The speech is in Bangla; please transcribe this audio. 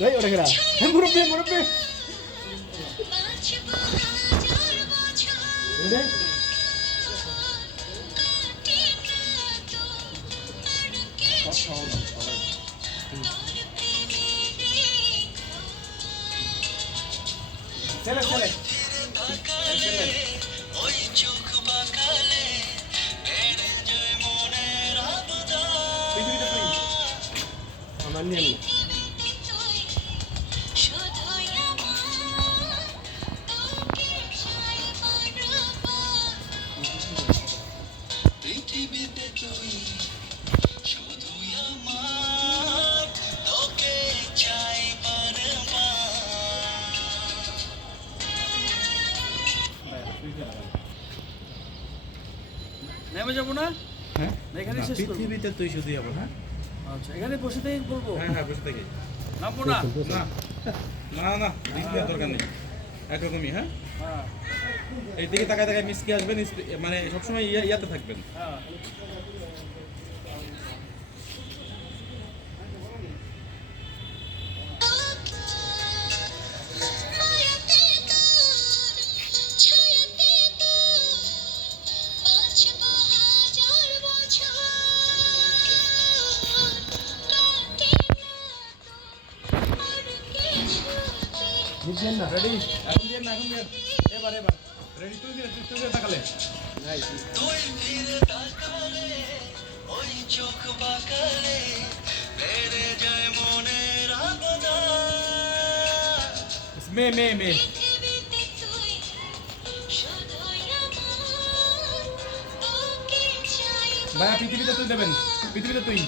এই ওটা কেরা মুরব্বী মুরব্বী ছেলে ছেলে আমার নিয়ে নেমে যাবো না? হ্যাঁ এখানে শেষ করব। পৃথিবীতে তুই শুধু যাবো না আচ্ছা, এখানে বসে থেকেই বলবো? হ্যাঁ হ্যাঁ বসে থেকে নামবো না? না না না দিকে দরকার নেই একরকমই হ্যাঁ হ্যাঁ এই দিকে তাকায় তাকায় মিসকে আসবেন মানে সবসময় ইয়াতে থাকবেন হ্যাঁ। বুঝলেন না রেডি এখন দিয়ে না এখন দিয়ে এবার এবার রেডি তুই দিয়ে তাকালে তুই ফিরে তাকালে ওই চোখ বাঁকালে বেড়ে যায় মনের আবদার মে মে মে পৃথিবীতে তুই শুধুই আমার তোকে চাই ভাইয়া পৃথিবীতে তুই দেবেন পৃথিবীতে তুই